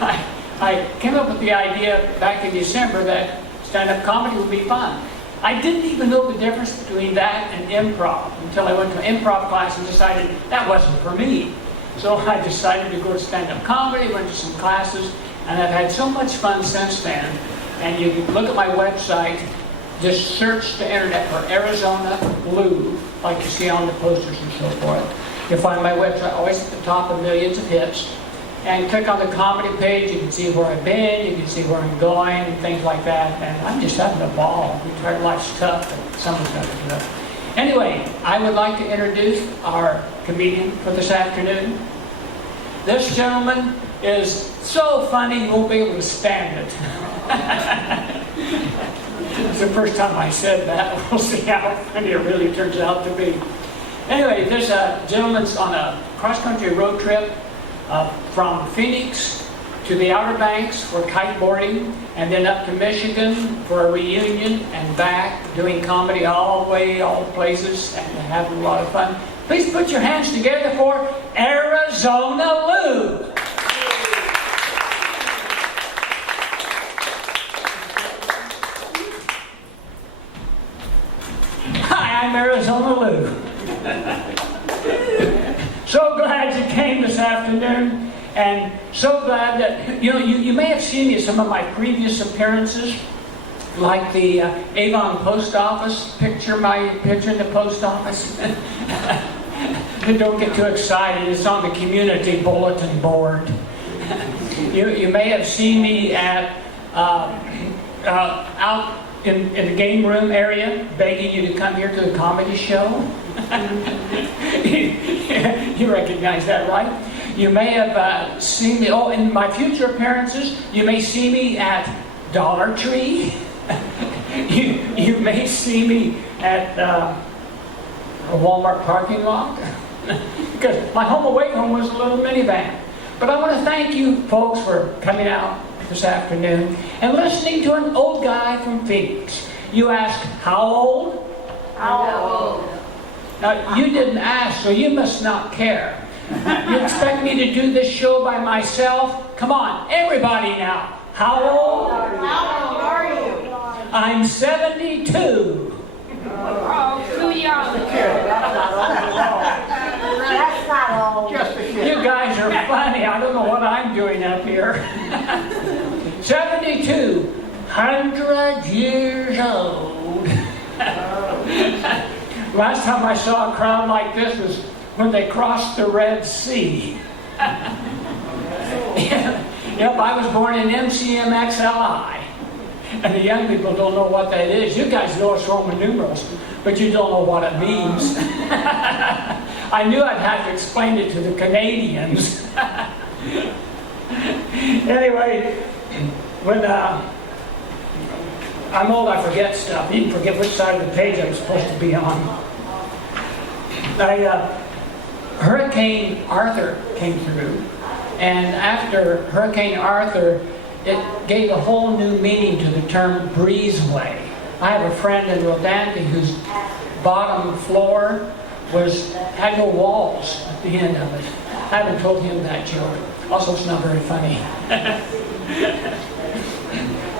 I came up with the idea back in December that stand-up comedy would be fun. I didn't even know the difference between that and improv until I went to an improv class and decided that wasn't for me. So I decided to go to stand-up comedy, went to some classes, and I've had so much fun since then. And you can look at my website, just search the internet for Arizona Blue, like you see on the posters and so forth. You'll find my website always at the top of millions of hits. And click on the comedy page, you can see where I've been, you can see where I'm going, and things like that. And I'm just having a ball. Retired life's tough, but someone's got to do it. Anyway, I would like to introduce our comedian for this afternoon. This gentleman is so funny you won't be able to stand it. It's the first time I said that. We'll see how funny it really turns out to be. Anyway, this gentleman's on a cross-country road trip from Phoenix to the Outer Banks for kiteboarding, and then up to Michigan for a reunion, and back doing comedy all the way, all places, and having a lot of fun. Please put your hands together for Arizona Lou. Hi, I'm Arizona Lou. So glad you came this afternoon, and so glad that, you may have seen me at some of my previous appearances, like the Avon Post Office, my picture in the post office. Don't get too excited, it's on the community bulletin board. You may have seen me at out in the game room area, begging you to come here to the comedy show. You recognize that, right? You may have seen me, in my future appearances, you may see me at Dollar Tree. You may see me at a Walmart parking lot. Because my home away home was a little minivan. But I want to thank you folks for coming out this afternoon and listening to an old guy from Phoenix. You ask, how old? How old? Now, you didn't ask, so you must not care. You expect me to do this show by myself? Come on, everybody now. How old? How old are you? I'm 72. Oh, too young. That's not old. Just a kid. You guys are funny. I don't know what I'm doing up here. 72, 100 years old. Last time I saw a crowd like this was when they crossed the Red Sea. Yep, I was born in MCMXLI. And the young people don't know what that is. You guys know it's Roman numerals, but you don't know what it means. I knew I'd have to explain it to the Canadians. Anyway, when I'm old, I forget stuff. You can forget which side of the page I'm supposed to be on. Hurricane Arthur came through, and after Hurricane Arthur, it gave a whole new meaning to the term breezeway. I have a friend in Rodante whose bottom floor had no walls at the end of it. I haven't told him that joke. Also, it's not very funny.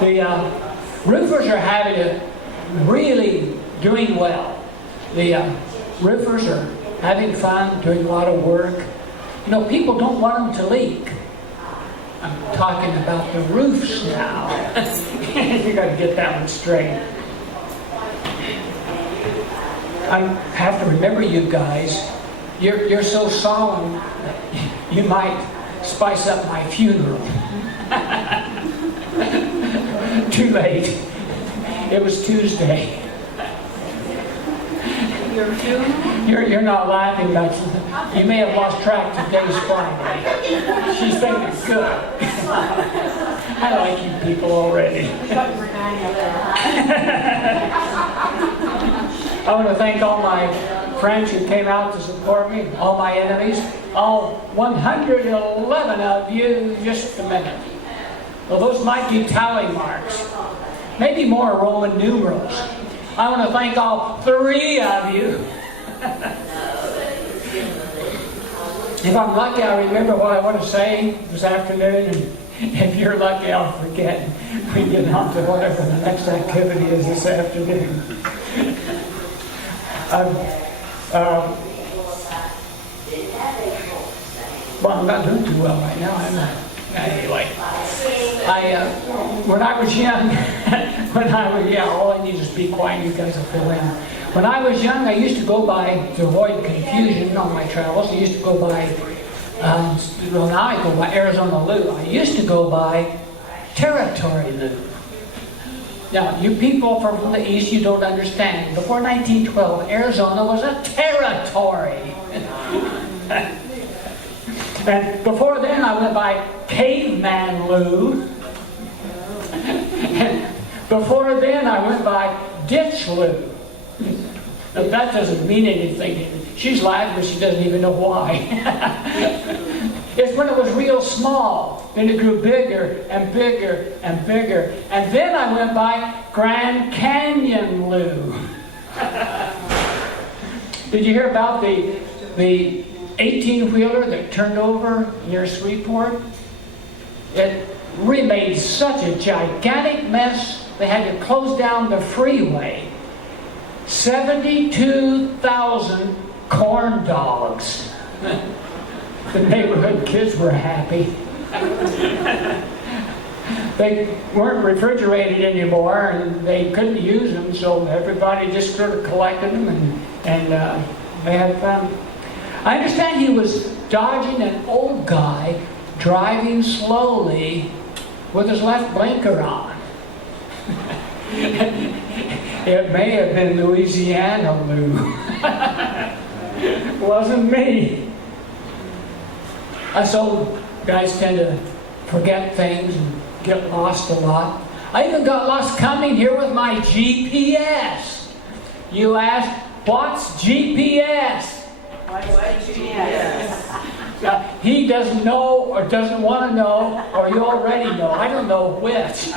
The roofers are having it really doing well. The roofers are having fun, doing a lot of work. People don't want them to leak. I'm talking about the roofs now. You got to get that one straight. I have to remember you guys. You're so solemn that you might spice up my funeral. Too late. It was Tuesday. Your funeral? You're not laughing much. You may have lost track. Today's Friday. She's thinking, good. I like you people already. I want to thank all my friends who came out to support me, all my enemies, all 111 of you. Just a minute. Well, those might be tally marks. Maybe more Roman numerals. I want to thank all 3 of you. If I'm lucky, I'll remember what I want to say this afternoon, and If you're lucky, I'll forget. We get on to whatever the next activity is this afternoon. Well, I'm not doing too well right now, am I? Anyway, when I was young, all I need is be quiet, you guys will fill in. When I was young, I used to go by, to avoid confusion on my travels, I used to go by, well now I go by Arizona Lou. I used to go by Territory Lou. Now, you people from the East, you don't understand. Before 1912, Arizona was a territory. And before then, I went by Caveman Lou. And before then, I went by Ditch Lou. Now, that doesn't mean anything. She's laughing, but she doesn't even know why. It's when it was real small. Then it grew bigger and bigger and bigger. And then I went by Grand Canyon Lou. Did you hear about the 18-wheeler that turned over near Shreveport? It remade such a gigantic mess, they had to close down the freeway. 72,000 corn dogs. The neighborhood kids were happy. They weren't refrigerated anymore, and they couldn't use them, so everybody just sort of collected them, and they had fun. I understand he was dodging an old guy driving slowly with his left blinker on. It may have been Louisiana Lou. Wasn't me. So guys tend to forget things and get lost a lot. I even got lost coming here with my GPS. You ask, what's GPS? What's GPS? He doesn't know or doesn't want to know, or you already know. I don't know which.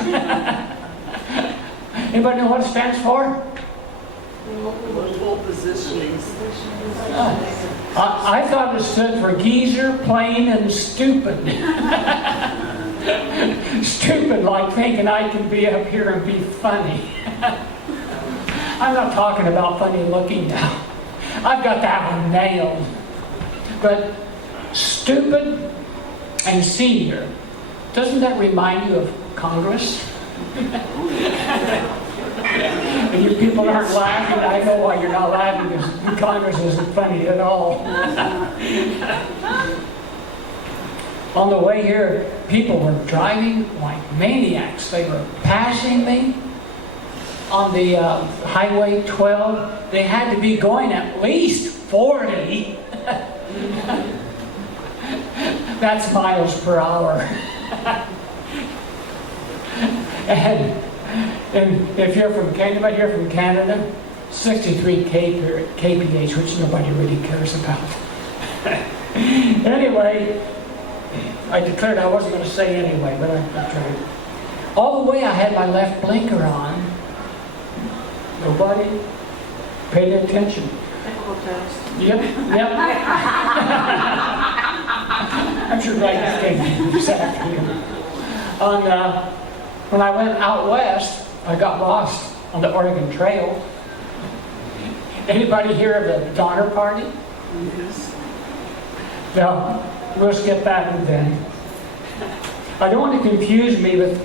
Anybody know what it stands for? Multiple positionings. I thought it stood for geezer, plain, and stupid. Stupid, like thinking I can be up here and be funny. I'm not talking about funny looking now. I've got that one nailed. But stupid and senior, doesn't that remind you of Congress? And you people aren't laughing. I know why you're not laughing, because Congress isn't funny at all. On the way here, people were driving like maniacs. They were passing me on the Highway 12. They had to be going at least 40. That's miles per hour. And if you're from Canada, 63 kph, which nobody really cares about. Anyway, I declared I wasn't going to say anyway, but I tried. All the way I had my left blinker on. Nobody paid attention. Yep. I'm sure Greg came this afternoon. When I went out west, I got lost on the Oregon Trail. Anybody hear of the Donner Party? Yes. No, we'll skip that one then. I don't want to confuse me with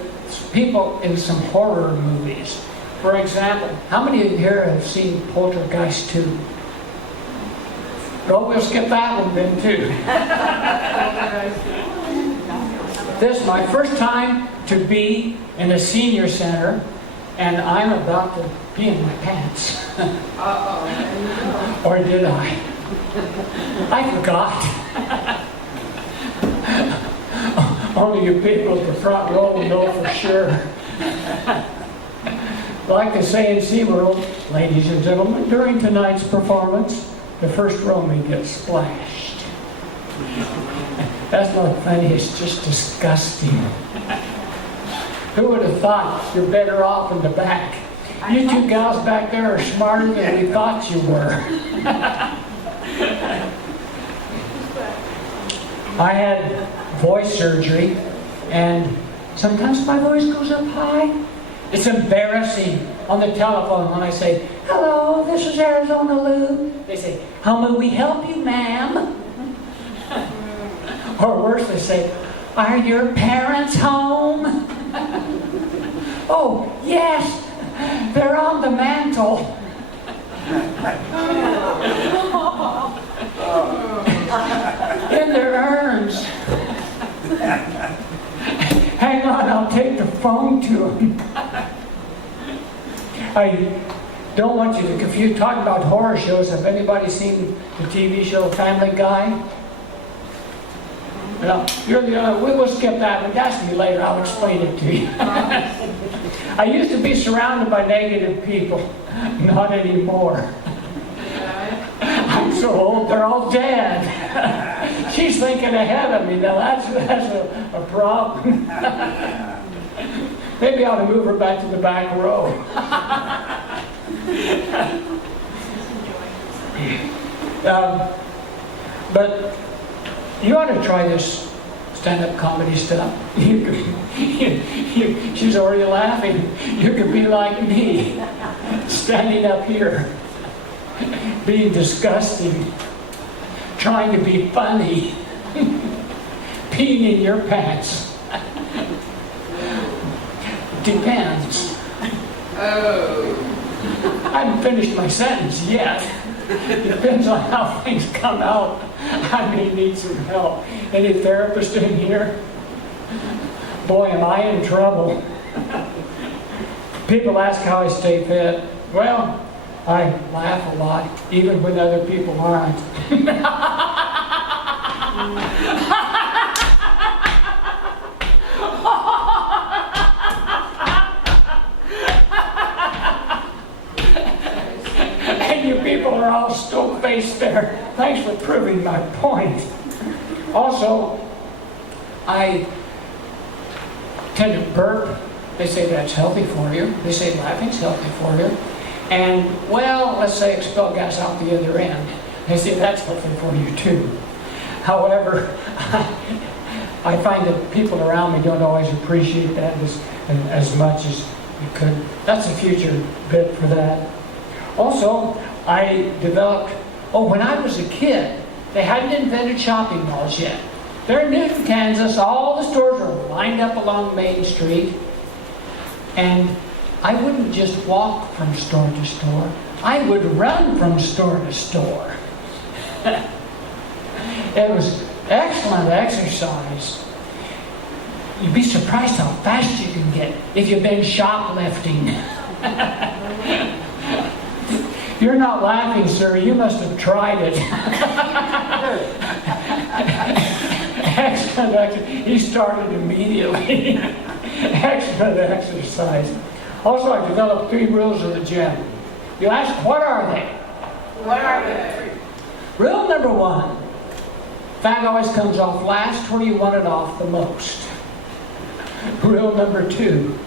people in some horror movies. For example, how many of you here have seen Poltergeist 2? No, we'll skip that one then too. This is my first time to be in a senior center, and I'm about to pee in my pants. Or did I? I forgot. Only you people at the front row will know for sure. Like they say in SeaWorld, ladies and gentlemen, during tonight's performance, the first row may get splashed. That's not funny, it's just disgusting. Who would have thought you're better off in the back? You two gals back there are smarter than we thought you were. I had voice surgery And sometimes my voice goes up high. It's embarrassing on the telephone when I say, "Hello, this is Arizona Lou." They say, "How may we help you, ma'am?" Or worse, they say, "Are your parents home?" "Oh, yes, they're on the mantle." In their urns. Hang on, I'll take the phone to them. I don't want you to confuse. Talking about horror shows, have anybody seen the TV show Family Guy? No, we'll skip that, but ask me later, I'll explain it to you. I used to be surrounded by negative people. Not anymore. I'm so old, they're all dead. She's thinking ahead of me. Now that's a problem. Maybe I ought to move her back to the back row. But you ought to try this stand-up comedy stuff. She's already laughing. You could be like me, standing up here, being disgusting, trying to be funny, peeing in your pants. Depends. Oh. I haven't finished my sentence yet. Depends on how things come out. I may need some help. Any therapist in here? Boy, am I in trouble. People ask how I stay fit. Well, I laugh a lot, even when other people aren't. And you people are all stone-faced there. Thanks for proving my point. Also, I tend to burp. They say that's healthy for you. They say laughing's healthy for you. And, well, let's say expel gas out the other end. They say that's healthy for you too. However, I find that people around me don't always appreciate that as much as you could. That's a future bit for that. Also, I developed, when I was a kid, they hadn't invented shopping malls yet. They're in Newton, Kansas. All the stores are lined up along Main Street. And I wouldn't just walk from store to store. I would run from store to store. It was excellent exercise. You'd be surprised how fast you can get if you've been shoplifting. You're not laughing, sir. You must have tried it. Excellent exercise. He started immediately. Excellent exercise. Also, I developed 3 rules of the gym. You ask, what are they? What are they? Rule number 1. Fat always comes off last where you want it off the most. Rule number 2.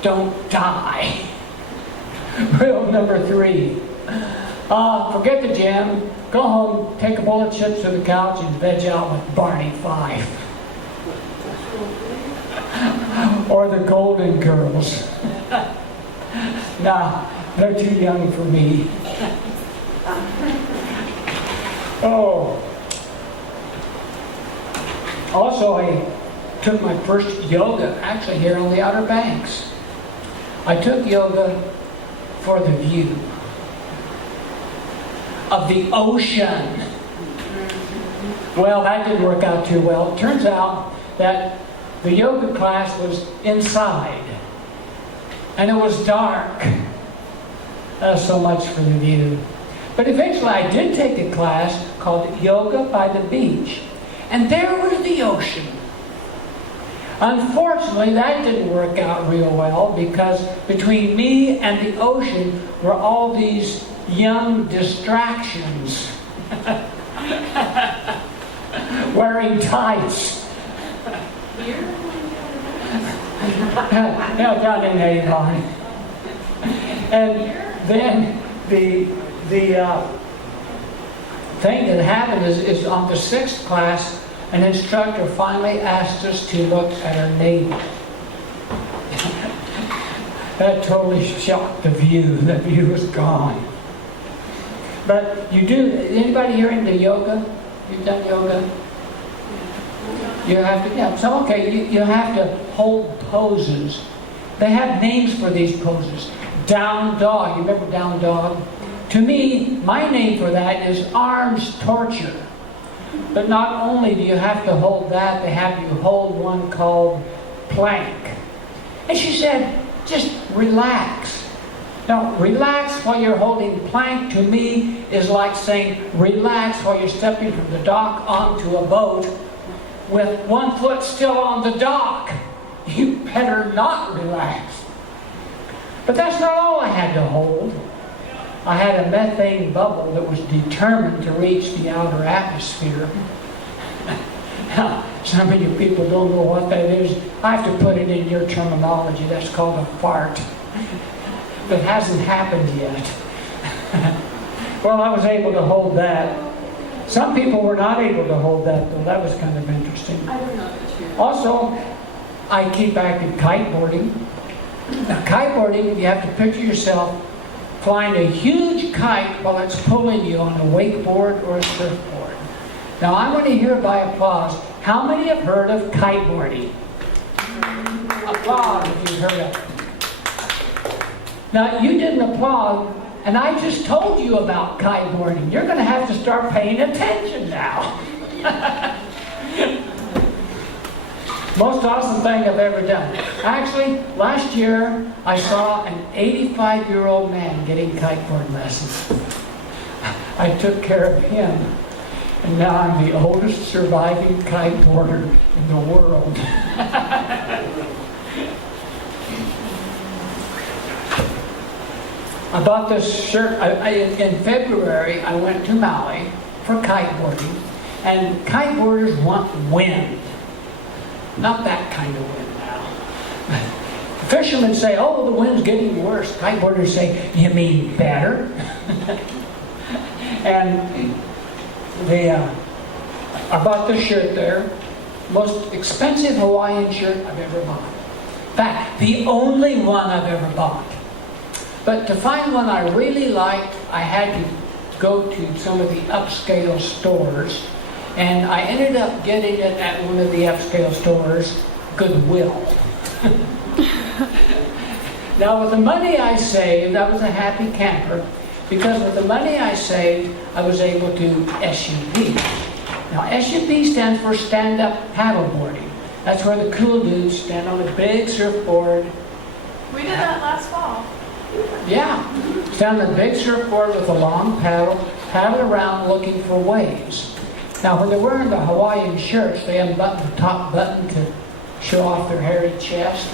Don't die. Rule number 3. Forget the gym. Go home, take a bowl of chips to the couch, and veg out with Barney 5. Or the Golden Girls. Nah, they're too young for me. Oh. Also, I took my first yoga, actually here on the Outer Banks. I took yoga for the view of the ocean. Well, that didn't work out too well. It turns out that the yoga class was inside, and it was dark. So much for the view. But eventually I did take a class called Yoga by the Beach, and there was the ocean. Unfortunately, that didn't work out real well because between me and the ocean were all these young distractions. Wearing tights. Yeah, down in Avon. And then the thing that happened is on the 6th class, an instructor finally asked us to look at our neighbor. That totally shocked the view. The view was gone. But you do, anybody here into yoga? You've done yoga? You have to, yeah, so okay, you have to hold poses. They have names for these poses. Down dog, you remember down dog? To me, my name for that is arms torture. But not only do you have to hold that, they have you hold one called plank. And she said, just relax. Now, relax while you're holding plank to me is like saying relax while you're stepping from the dock onto a boat with one foot still on the dock. You better not relax. But that's not all I had to hold. I had a methane bubble that was determined to reach the outer atmosphere. Now, some of you people don't know what that is. I have to put it in your terminology. That's called a fart. That hasn't happened yet. Well, I was able to hold that. Some people were not able to hold that, though. That was kind of interesting. I don't know if it's true. Also, I keep active kiteboarding. Now, kiteboarding, you have to picture yourself flying a huge kite while it's pulling you on a wakeboard or a surfboard. Now, I'm going to hear by applause, how many have heard of kiteboarding? Applaud if you've heard of it. Now, you didn't applaud, and I just told you about kiteboarding. You're going to have to start paying attention now. Most awesome thing I've ever done. Actually, last year, I saw an 85-year-old man getting kiteboard lessons. I took care of him, and now I'm the oldest surviving kiteboarder in the world. I bought this shirt. In February, I went to Maui for kiteboarding, and kiteboarders want wind. Not that kind of wind now. Fishermen say, oh, the wind's getting worse. Kiteboarders say, you mean better? And I bought this shirt there. Most expensive Hawaiian shirt I've ever bought. In fact, the only one I've ever bought. But to find one I really liked, I had to go to some of the upscale stores. And I ended up getting it at one of the upscale stores, Goodwill. Now, with the money I saved, I was a happy camper, because with the money I saved, I was able to SUP. Now, SUP stands for stand-up paddleboarding. That's where the cool dudes stand on a big surfboard. We did that last fall. Yeah, stand on a big surfboard with a long paddle around looking for waves. Now, when they're wearing the Hawaiian shirts, they unbutton the top button to show off their hairy chest.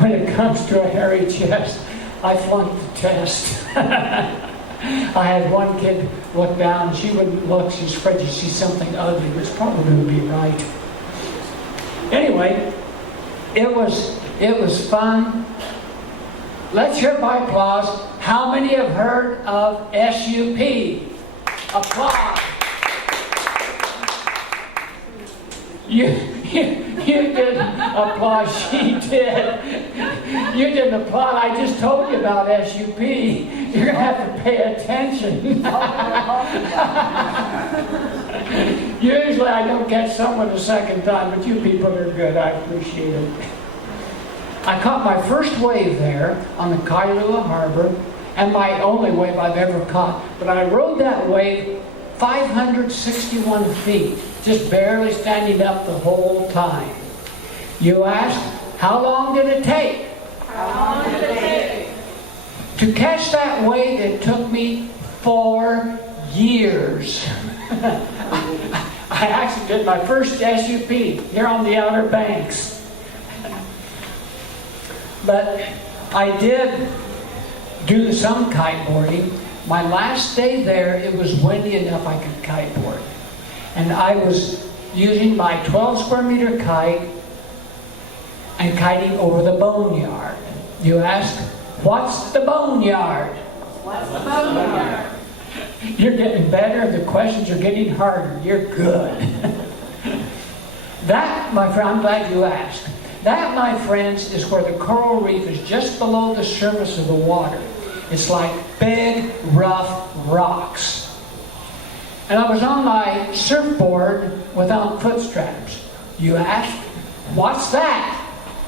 When it comes to a hairy chest, I flunked the test. I had one kid look down, and she wouldn't look. She was afraid to see something ugly, but it's probably going to be right. Anyway, it was fun. Let's hear by applause. How many have heard of SUP? Applause. You didn't applaud, she did. You didn't applaud, I just told you about SUP. You're going to have to pay attention. Usually I don't catch someone a second time, but you people are good, I appreciate it. I caught my first wave there on the Kailua Harbor, and my only wave I've ever caught. But I rode that wave 561 feet, just barely standing up the whole time. You ask, how long did it take? How long did it take? To catch that wave, it took me 4 years. I actually did my first SUP here on the Outer Banks. But I did do some kiteboarding. My last day there, it was windy enough I could kiteboard. And I was using my 12 square meter kite and kiting over the boneyard. You ask, what's the boneyard? What's the boneyard? You're getting better, the questions are getting harder. You're good. That, my friend, I'm glad you asked. That, my friends, is where the coral reef is just below the surface of the water. It's like big, rough rocks. And I was on my surfboard without foot straps. You asked, what's that?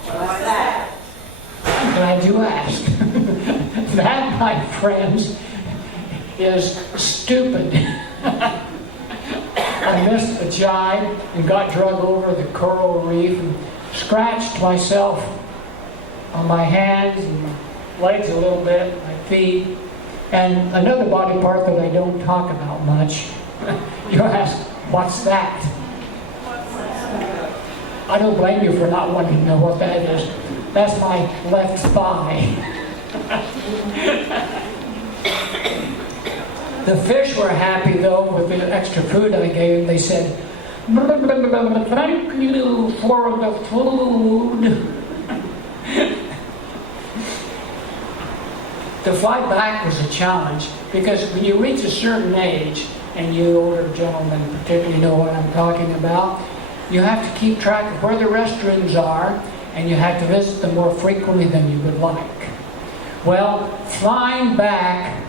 What's that? I'm glad you asked. That, my friends, is stupid. I missed the jibe and got drug over the coral reef and scratched myself on my hands and legs a little bit, my feet, and another body part that I don't talk about much. You ask, what's that? I don't blame you for not wanting to know what that is. That's my left thigh. The fish were happy though with the extra food I gave them. They said, "Thank you for the food." The flight back was a challenge because when you reach a certain age, and you older gentlemen particularly know what I'm talking about, you have to keep track of where the restrooms are, and you have to visit them more frequently than you would like. Well, flying back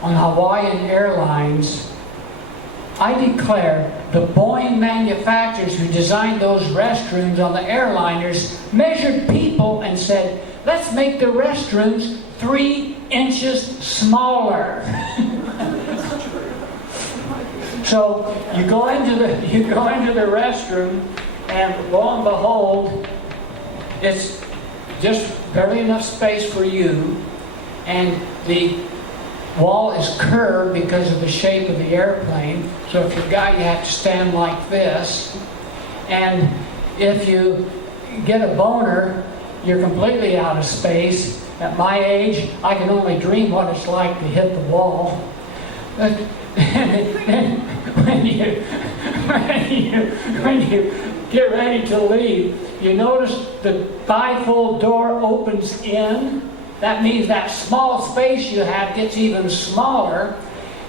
on Hawaiian Airlines, I declare the Boeing manufacturers who designed those restrooms on the airliners measured people and said, let's make the restrooms 3 inches smaller. So you go into the restroom, and lo and behold, it's just barely enough space for you, and the wall is curved because of the shape of the airplane. So if you're a guy, you have to stand like this, and if you get a boner, you're completely out of space. At my age, I can only dream what it's like to hit the wall. But when you get ready to leave, you notice the bifold door opens in. That means that small space you have gets even smaller.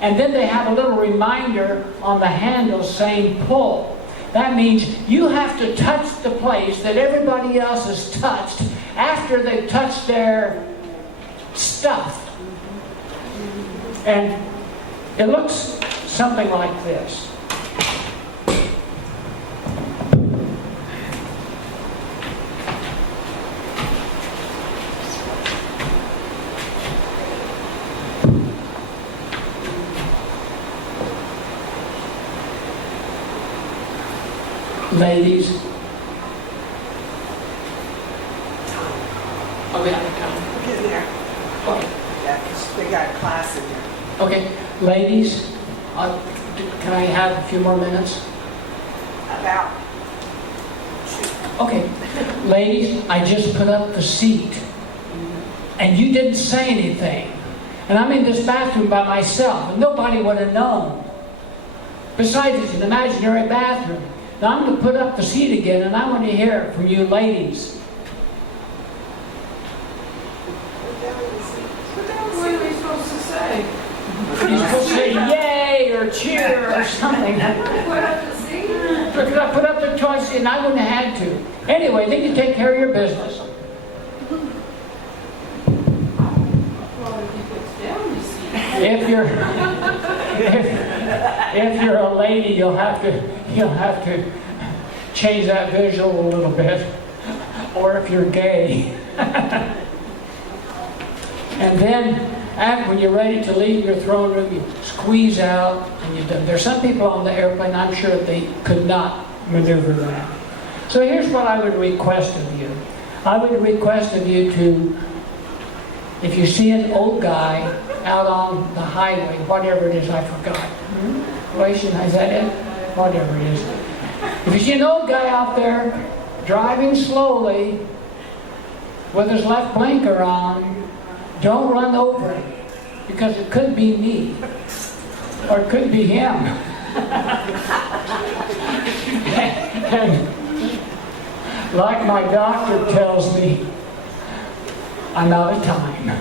And then they have a little reminder on the handle saying pull. That means you have to touch the place that everybody else has touched after they've touched their stuff. And it looks something like this. Ladies, are we out of time? Get there. Oh, Yeah, 'cause they got class in there. okay, ladies, can I have a few more minutes? About. Okay, ladies, I just put up the seat, and you didn't say anything. And I'm in this bathroom by myself, and nobody would have known. Besides, it's an imaginary bathroom. Now I'm going to put up the seat again, and I want to hear it from you ladies. What are we supposed to say? You're supposed to say yay or cheer or something. Put up the seat? Because I put up the choice, and I wouldn't have had to. Anyway, then you take care of your business. Well, if he puts down the seat. If you're a lady, you'll have to change that visual a little bit. Or if you're gay. And then, when you're ready to leave your throne room, you squeeze out, and you're done. There's some people on the airplane, I'm sure they could not maneuver that. So here's what I would request of you. I would request of you to, if you see an old guy out on the highway, whatever it is, I forgot. Relation, is that it? Whatever it is. If you see an old guy out there driving slowly with his left blinker on, don't run over him, because it could be me, or it could be him. And like my doctor tells me, I'm out of time.